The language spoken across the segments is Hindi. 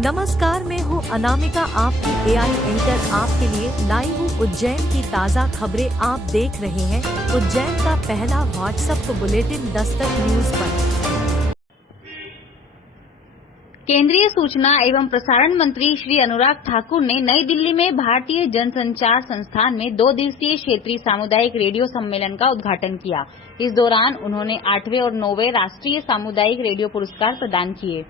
नमस्कार, मैं हूँ अनामिका, आपकी एआई एंकर। आपके लिए लाई हूँ उज्जैन की ताज़ा खबरें। आप देख रहे हैं उज्जैन का पहला व्हाट्सएप बुलेटिन दस्तक न्यूज पर। केंद्रीय सूचना एवं प्रसारण मंत्री श्री अनुराग ठाकुर ने नई दिल्ली में भारतीय जनसंचार संस्थान में 2 दिवसीय क्षेत्रीय सामुदायिक रेडियो सम्मेलन का उद्घाटन किया। इस दौरान उन्होंने 8वें और 9वें राष्ट्रीय सामुदायिक रेडियो पुरस्कार प्रदान किए,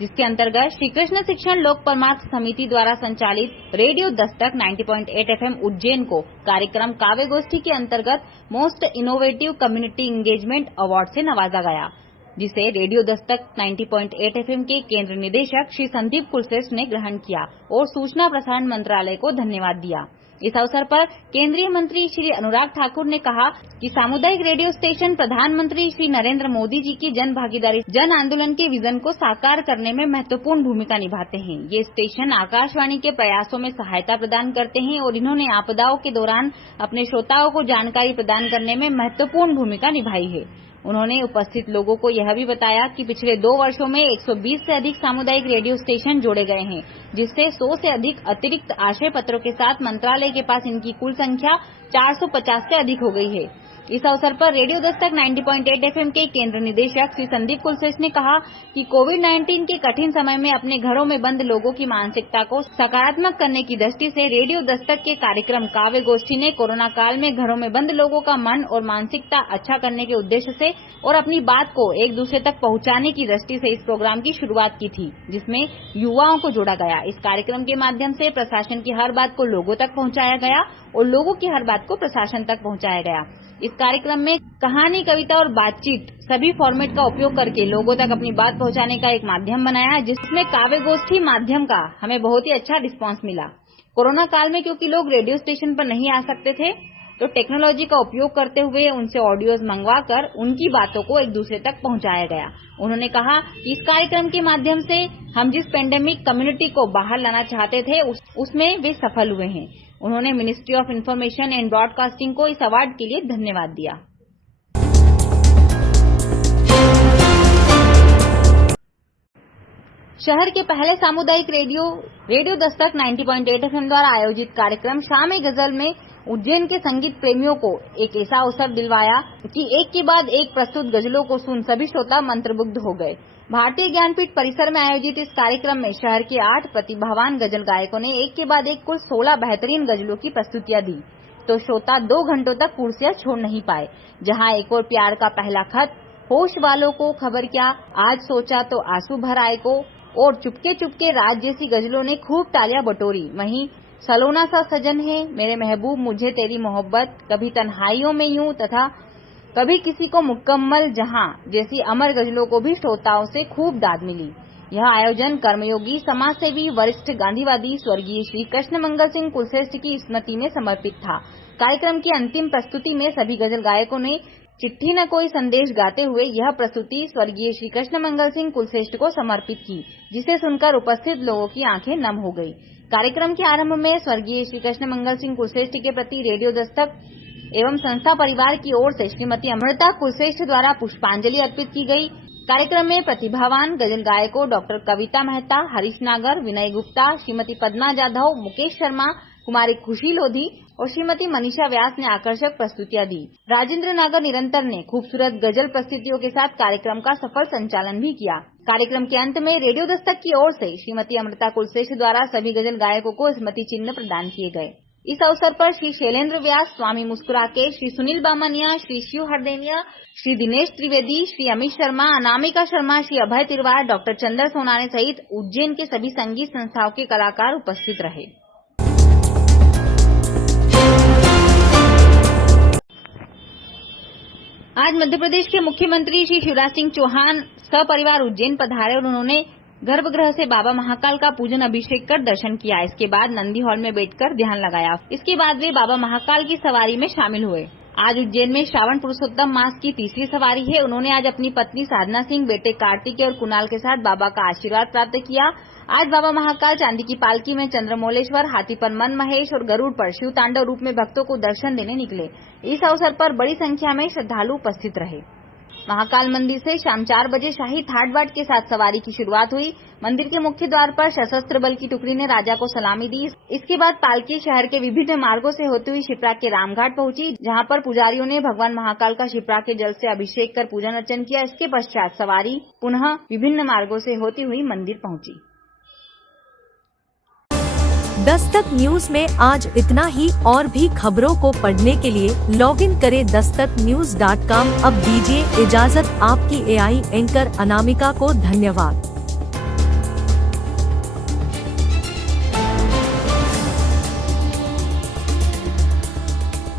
जिसके अंतर्गत श्री कृष्ण शिक्षण लोक परमार्थ समिति द्वारा संचालित रेडियो दस्तक 90.8 FM उज्जैन को कार्यक्रम काव्य गोष्ठी के अंतर्गत most innovative community engagement award से नवाजा गया, जिसे रेडियो दस्तक 90.8 FM के केंद्र निदेशक श्री संदीप कुलश्रेष्ठ ने ग्रहण किया और सूचना प्रसारण मंत्रालय को धन्यवाद दिया। इस अवसर पर केंद्रीय मंत्री श्री अनुराग ठाकुर ने कहा कि सामुदायिक रेडियो स्टेशन प्रधानमंत्री श्री नरेंद्र मोदी जी की जन भागीदारी जन आंदोलन के विजन को साकार करने में महत्वपूर्ण भूमिका निभाते हैं। ये स्टेशन आकाशवाणी के प्रयासों में सहायता प्रदान करते हैं और इन्होंने आपदाओं के दौरान अपने श्रोताओं को जानकारी प्रदान करने में महत्वपूर्ण भूमिका निभाई है। उन्होंने उपस्थित लोगों को यह भी बताया कि पिछले 2 वर्षों में 120 से अधिक सामुदायिक रेडियो स्टेशन जोड़े गए हैं, जिससे 100 से अधिक अतिरिक्त आशय पत्रों के साथ मंत्रालय के पास इनकी कुल संख्या 450 से अधिक हो गई है। इस अवसर पर रेडियो दस्तक 90.8 FM के केंद्र निदेशक श्री संदीप कुलश्रेष्ठ ने कहा कि कोविड-19 के कठिन समय में अपने घरों में बंद लोगों की मानसिकता को सकारात्मक करने की दृष्टि से रेडियो दस्तक के कार्यक्रम काव्य गोष्ठी ने कोरोना काल में घरों में बंद लोगों का मन और मानसिकता अच्छा करने के उद्देश्य से और अपनी बात को एक दूसरे तक पहुंचाने की दृष्टि से इस प्रोग्राम की शुरुआत की थी, जिसमें युवाओं को जोड़ा गया। इस कार्यक्रम के माध्यम से प्रशासन की हर बात को लोगों तक पहुंचाया गया और लोगों की हर बात को प्रशासन तक पहुंचाया गया। इस कार्यक्रम में कहानी, कविता और बातचीत सभी फॉर्मेट का उपयोग करके लोगों तक अपनी बात पहुंचाने का एक माध्यम बनाया, जिसमें काव्य गोष्ठी माध्यम का हमें बहुत ही अच्छा रिस्पांस मिला। कोरोना काल में क्योंकि लोग रेडियो स्टेशन पर नहीं आ सकते थे, तो टेक्नोलॉजी का उपयोग करते हुए उनसे ऑडियोज मंगवाकर उनकी बातों को एक दूसरे तक पहुंचाया गया। उन्होंने कहा कि इस कार्यक्रम के माध्यम से हम जिस पेंडेमिक कम्युनिटी को बाहर लाना चाहते थे उसमें वे सफल हुए हैं। उन्होंने ministry of information and broadcasting को इस अवार्ड के लिए धन्यवाद दिया। शहर के पहले सामुदायिक रेडियो दस्तक 90.8 FM द्वारा आयोजित कार्यक्रम शाम गजल में उज्जैन के संगीत प्रेमियों को एक ऐसा अवसर दिलवाया कि एक के बाद एक प्रस्तुत गजलों को सुन सभी श्रोता मंत्रमुग्ध हो गए। भारतीय ज्ञानपीठ परिसर में आयोजित इस कार्यक्रम में शहर के 8 प्रतिभावान गजल गायकों ने एक के बाद एक कुल 16 बेहतरीन गजलों की प्रस्तुतियां दी, तो श्रोता 2 घंटों तक कुर्सियां छोड़ नहीं पाए। जहां एक और प्यार का पहला खत, होश वालों को खबर क्या, आज सोचा तो आंसू भर आए को और चुपके चुपके रात जैसी गजलों ने खूब तालियां बटोरी। वहीं सलोना सा सजन है, मेरे महबूब, मुझे तेरी मोहब्बत, कभी तन्हाइयों में यूं तथा कभी किसी को मुकम्मल जहां जैसी अमर गजलों को भी श्रोताओं से खूब दाद मिली। यह आयोजन कर्मयोगी समाजसेवी वरिष्ठ गांधीवादी स्वर्गीय श्री कृष्ण मंगल सिंह कुलश्रेष्ठ की स्मृति में समर्पित था। कार्यक्रम की अंतिम प्रस्तुति में सभी गजल गायकों ने चिट्ठी न कोई संदेश गाते हुए यह प्रस्तुति स्वर्गीय श्री कृष्ण मंगल सिंह कुलश्रेष्ठ को समर्पित की, जिसे सुनकर उपस्थित लोगों की आंखें नम हो गई। कार्यक्रम के आरंभ में स्वर्गीय श्री कृष्ण मंगल सिंह कुलश्रेष्ठ के प्रति रेडियो दस्तक एवं संस्था परिवार की ओर से श्रीमती अमृता कुलश्रेष्ठ द्वारा पुष्पांजलि अर्पित की गई। कार्यक्रम में प्रतिभावान गजल गायकों डॉक्टर कविता मेहता, हरीश नागर, विनय गुप्ता, श्रीमती पद्मा जाधव, मुकेश शर्मा, कुमारी खुशी लोधी और श्रीमती मनीषा व्यास ने आकर्षक प्रस्तुतियां दी। राजेंद्र नागर निरंतर ने खूबसूरत गजल प्रस्तुतियों के साथ कार्यक्रम का सफल संचालन भी किया। कार्यक्रम के अंत में रेडियो दस्तक की ओर से श्रीमती अमृता कुलश्रेष्ठ द्वारा सभी गजल गायकों को स्मृति चिन्ह प्रदान किए गए। इस अवसर पर श्री शैलेंद्र व्यास, स्वामी मुस्कुराके, श्री सुनील बामनिया, श्री शिव हरदेनिया, श्री दिनेश त्रिवेदी, श्री अमित शर्मा, अनामिका शर्मा, श्री अभय तिरवार, डॉक्टर चंद्र सोनाने सहित उज्जैन के सभी संगीत संस्थाओं के कलाकार उपस्थित रहे। आज मध्य प्रदेश के मुख्यमंत्री श्री शिवराज सिंह चौहान सपरिवार उज्जैन पधारे और उन्होंने गर्भगृह से बाबा महाकाल का पूजन अभिषेक कर दर्शन किया। इसके बाद नंदी हॉल में बैठकर ध्यान लगाया। इसके बाद वे बाबा महाकाल की सवारी में शामिल हुए। आज उज्जैन में श्रावण पुरुषोत्तम मास की तीसरी सवारी है। उन्होंने आज अपनी पत्नी साधना सिंह, बेटे कार्तिकेय और कुणाल के साथ बाबा का आशीर्वाद प्राप्त किया। आज बाबा महाकाल चांदी की पालकी में चंद्रमौलेश्वर, हाथी पर मन महेश और गरुड़ पर शिव तांडव रूप में भक्तों को दर्शन देने निकले। इस अवसर पर बड़ी संख्या में श्रद्धालु उपस्थित रहे। महाकाल मंदिर से शाम 4 बजे शाही ठाट बाट के साथ सवारी की शुरुआत हुई। मंदिर के मुख्य द्वार पर सशस्त्र बल की टुकड़ी ने राजा को सलामी दी। इसके बाद पालकी शहर के विभिन्न मार्गों से होती हुई शिप्रा के रामघाट पहुंची, जहां पर पुजारियों ने भगवान महाकाल का शिप्रा के जल से अभिषेक कर पूजन अर्चन किया। इसके पश्चात सवारी पुनः विभिन्न मार्गों से होती हुई मंदिर पहुंची। दस्तक न्यूज में आज इतना ही। और भी खबरों को पढ़ने के लिए लॉगिन करें dastaknews.com। अब दीजिए इजाजत आपकी AI एंकर अनामिका को। धन्यवाद।